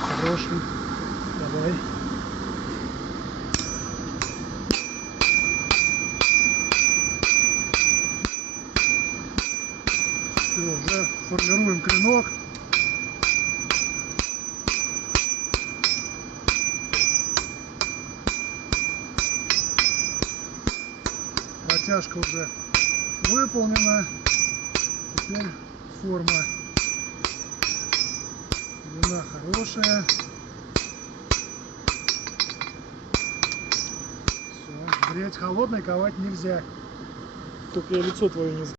хороший. Давай. Все, уже формируем клинок. Протяжка уже выполнена. Теперь форма. Длина хорошая. Все. Греть холодной ковать нельзя. Только я лицо твое не знаю.